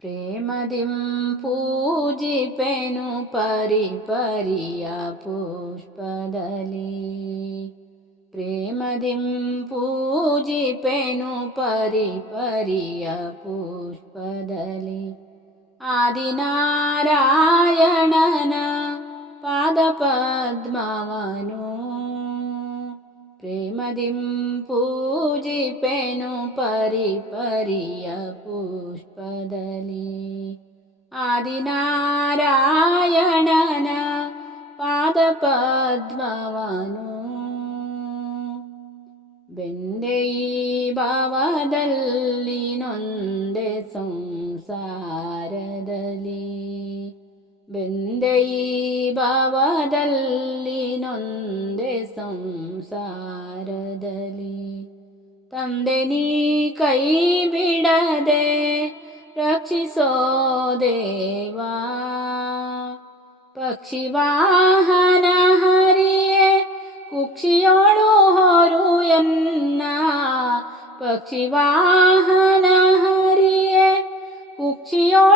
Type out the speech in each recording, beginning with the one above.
प्रेमदिं पूजिपेनुपरि परीयापुष्पदलि प्रेमदिं पूजिपेनुपरि परीयपुष्पदलि आदिनारायण पादपद्मवनु ಆದಿನಾರಾಯಣನ ಪಾದ ಪದ್ಮವನು ಪ್ರೇಮದಿಂ ಪೂಜಿಪೆನು ಪರಿ ಪರಿಯ ಪುಷ್ಪದಲ್ಲಿ ಆದಿನಾರಾಯಣನ ಪಾದ ಪದ್ಮವನು ಬೆಂದೆಯಿ ಭಾವದಲ್ಲಿ ನೊಂದೆ ಸಂಸಾರದಲ್ಲಿ ಬೆಂದೆಯಿ ಭಾವದಲ್ಲಿ ನೊಂದೆ ಸಂಸಾರದಲ್ಲಿ. ತಂದೆ, ನೀ ಕೈ ಬಿಡದೆ ರಕ್ಷಿಸೋ ದೇವಾ ಪಕ್ಷಿ ವಾಹನ ಹರಿಯೇ, ಕುಕ್ಷಿಯೋಳು ಹೊರು ಎನ್ನ. ಪಕ್ಷಿ ವಾಹನ ಹರಿಯೇ ಕುಕ್ಷಿಯೋಳು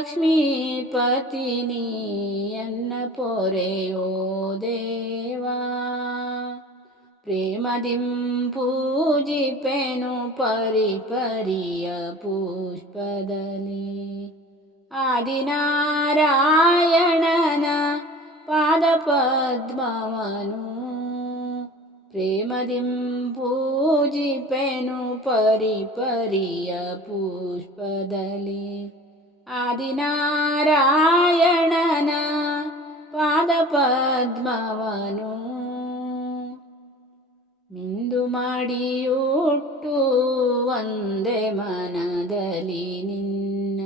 लक्ष्मीपतिनि अन्नपोरे देवा। प्रेमदिं पूजिपेनु परिपरिय पूजिपेनुपरि आदिनारायणन आदिनारायणनपादपद्मनु प्रेमदिं पूजिपेनु परिपरिय पुष्पदली। ಆದಿನಾರಾಯಣನ ಪಾದ ಪದ್ಮವನು ಮಿಂದು ಮಾಡಿಯುಟ್ಟು ಒಂದೇ ಮನದಲ್ಲಿ ನಿನ್ನ.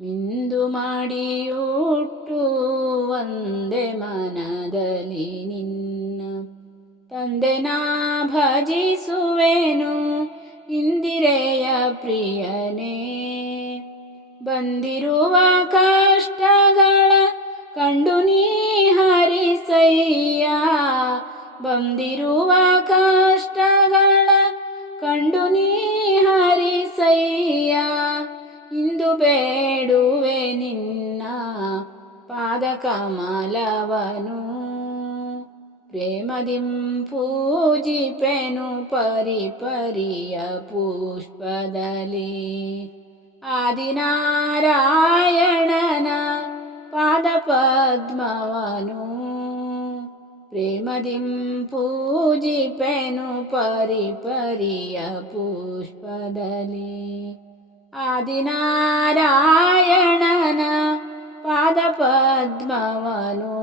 ಮಿಂದು ಮಾಡಿಯುಟ್ಟು ಒಂದೇ ಮನದಲ್ಲಿ ನಿನ್ನ. ತಂದೆ ನಾ ಭಜಿಸುವೆನು, ಇಂದಿರೆಯ ಪ್ರಿಯನೇ. ಬಂದಿರುವ ಕಷ್ಟಗಳ ಕಂಡು ನೀ ಹರಿಸಯ್ಯ. ಬಂದಿರುವ ಕಷ್ಟಗಳ ಕಂಡು ನೀ ಹರಿಸಯ್ಯ. ಇಂದು ಬೇಡುವೆ ನಿನ್ನ ಪಾದ ಕಮಲವನು ಪ್ರೇಮದಿಂ ಪರಿ ಪರಿಯ ಪುಷ್ಪದಲ್ಲಿ. आदिनारायणन पादपद्मवनु प्रेमदिं पूजिपेनु परिपरिय पुष्पदले। आदिनारायणन पादपद्मवनु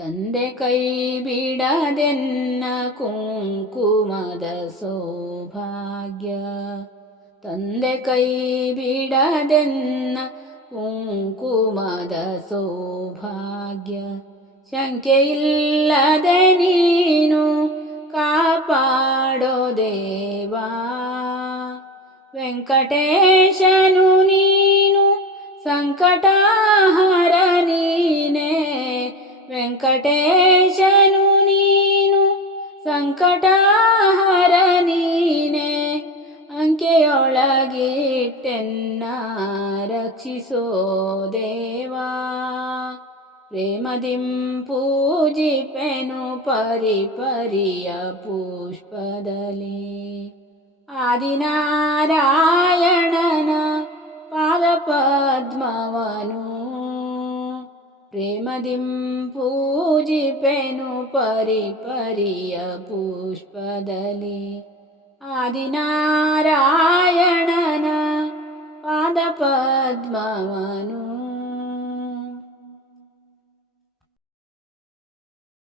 ತಂದೆ ಕೈ ಬಿಡದೆನ್ನ ಕುಂಕುಮದ ಸೌಭಾಗ್ಯ. ತಂದೆ ಕೈ ಬಿಡದೆನ್ನ ಕುಂಕುಮದ ಸೌಭಾಗ್ಯ. ಶಂಕೆ ಇಲ್ಲದೆ ನೀನು ಕಾಪಾಡೋ ದೇವಾ. ವೆಂಕಟೇಶನು ನೀನು ಸಂಕಟಹರ ನೀನೇ. ವೆಂಕಟೇಶನು ನೀನು ಸಂಕಟಹರ ನೀನೇ ಅಂಕೆಯೊಳಗಿಟ್ಟೆನ್ನ ರಕ್ಷಿಸೋ ದೇವಾ ಪ್ರೇಮದಿಂ ಪೂಜಿಪೆನು ಪರಿ ಪರಿಯ ಪುಷ್ಪದಲ್ಲಿ ಆದಿನಾರಾಯಣನ ಪಾದ प्रेमदिं पूजिपेनु परिपरिय पुष्पदलि आदिनारायणन पादपद्मवनु